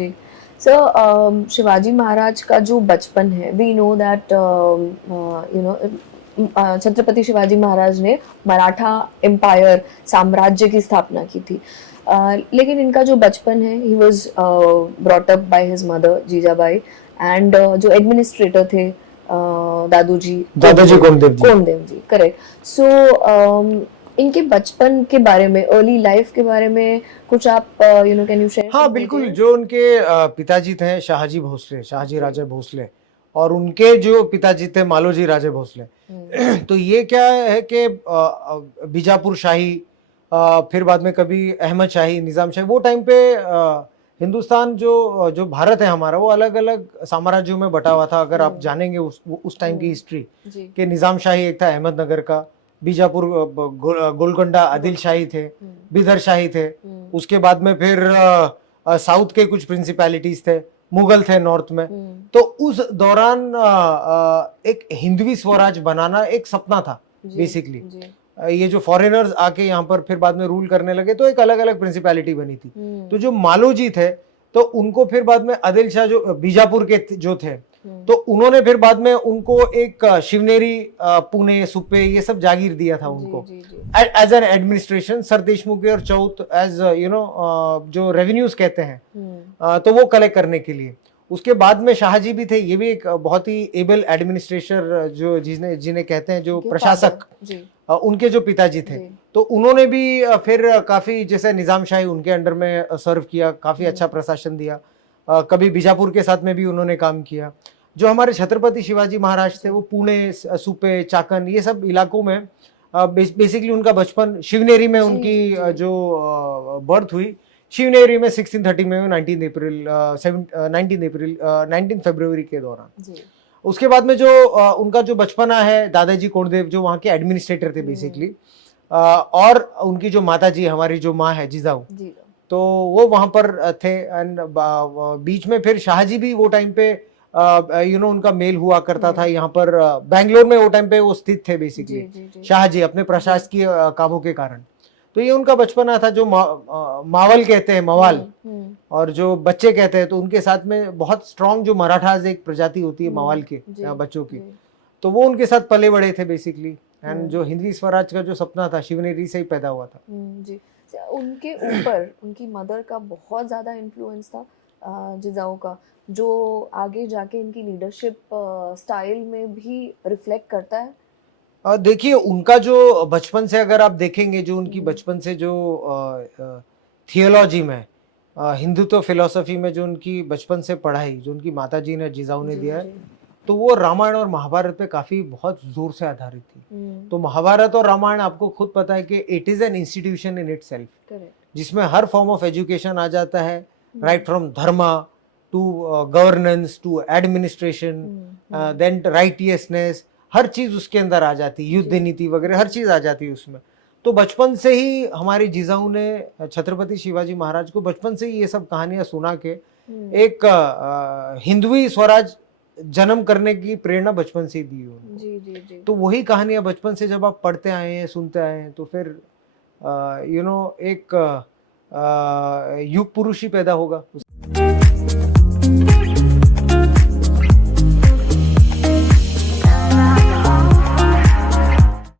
सो शिवाजी महाराज का जो बचपन है, we know that you know Chhatrapati Shivaji Maharaj ने मराठा एम्पायर साम्राज्य की स्थापना की थी। लेकिन इनका जो बचपन है, he was brought up by his mother Jijabai, and जो एडमिनिस्ट्रेटर थे दादाजी कोंडदेव जी। कोंडदेव जी, करेक्ट। सो इनके बचपन के बारे में, अर्ली लाइफ के बारे में कुछ आप कैन यू शेयर? हाँ बिल्कुल, जो उनके पिताजी थे शाहजी भोसले, शाहजी राजे भोसले, और उनके जो पिताजी थे मालोजी राजे भोसले। तो ये क्या है कि बीजापुर शाही, फिर बाद में कभी अहमद शाही, निजाम शाही, वो टाइम पे हिंदुस्तान जो जो भारत है हमारा, वो अलग अलग साम्राज्यों में बटा हुआ था। अगर आप जानेंगे उस टाइम की हिस्ट्री, कि निजाम शाही एक था अहमदनगर का, बीजापुर गोलकोंडा आदिल शाही थे, बिदर शाही थे, उसके बाद में फिर साउथ के कुछ प्रिंसिपैलिटीज थे, मुगल थे नॉर्थ में। तो उस दौरान एक हिंदवी स्वराज बनाना एक सपना था बेसिकली। ये जो फॉरेनर्स आके यहाँ पर फिर बाद में रूल करने लगे, तो एक अलग अलग प्रिंसिपैलिटी बनी थी। तो जो मालोजी थे, तो उनको फिर बाद में आदिल शाह जो बीजापुर के जो थे, तो उन्होंने फिर बाद में उनको एक शिवनेरी, पुणे, सुप्पे, ये सब जागीर दिया था उनको as an administration. Sir Deshmukh और चौथ एज जो रेवेन्यूज कहते हैं, तो वो कलेक्ट करने के लिए। उसके बाद में शाहजी भी थे, ये भी एक बहुत ही एबल एडमिनिस्ट्रेटर, जो जिन्हें कहते हैं जो प्रशासक, उनके जो पिताजी थे। तो उन्होंने भी फिर काफी, जैसे निजाम शाही उनके अंडर में सर्व किया, काफी अच्छा प्रशासन दिया। कभी बीजापुर के साथ में भी उन्होंने काम किया। जो हमारे छत्रपति शिवाजी महाराज थे, वो पुणे, सुपे, चाकन, ये सब इलाकों में बेसिकली उनका बचपन, शिवनेरी में उनकी जो बर्थ हुई, शिवनेरी में 1630 में, 19 फरवरी के दौरान। उसके बाद में जो उनका जो बचपना है, दादाजी कोंडदेव जो वहाँ के एडमिनिस्ट्रेटर थे बेसिकली, और उनकी जो माता जी, हमारी जो माँ है जिजाऊ, तो वो वहां पर थे। एंड बीच में फिर शाहजी भी वो टाइम पे उनका मेल हुआ करता था यहाँ पर, बैंगलोर में वो टाइम पे वो स्थित थे बेसिकली शाहजी, अपने प्रशासकीय कामों के कारण। तो ये उनका बचपना था, जो मावल कहते हैं, मवाल, और जो बच्चे कहते हैं, तो उनके साथ में बहुत स्ट्रॉन्ग जो मराठाज एक प्रजाति होती है मवाल के बच्चों की, तो वो उनके साथ पले बड़े थे बेसिकली। एंड जो हिंदवी स्वराज का जो सपना था, शिवनेरी से ही पैदा हुआ था। जी। उनके ऊपर उनकी मदर का बहुत ज़्यादा इन्फ्लुएंस था, जिजाऊ का, जो आगे जाके इनकी लीडरशिप स्टाइल में भी रिफ्लेक्ट करता है। देखिए, उनका जो बचपन से अगर आप देखेंगे, जो उनकी बचपन से जो थियोलॉजी में, हिंदुत्व फिलॉसफी में जो उनकी बचपन से पढ़ाई, जो उनकी माताजी ने, जिजाऊ ने दिया है, तो वो रामायण और महाभारत पे काफी बहुत जोर से आधारित थी। तो महाभारत और रामायण, आपको खुद पता है कि it is an institution in itself, जिसमें हर फॉर्म ऑफ एजुकेशन आ जाता है, right from dharma to governance to administration, then righteousness, हर चीज उसके अंदर आ जाती है, युद्ध नीति वगैरह हर चीज आ जाती है उसमें। तो बचपन से ही हमारी जिजाऊ ने छत्रपति शिवाजी महाराज को बचपन से ही ये सब कहानियां सुना के एक हिंदवी स्वराज जन्म करने की प्रेरणा बचपन से ही दी उनको। तो वही कहानियां बचपन से जब आप पढ़ते आए हैं, सुनते आए हैं, तो फिर एक युग पुरुष ही पैदा होगा।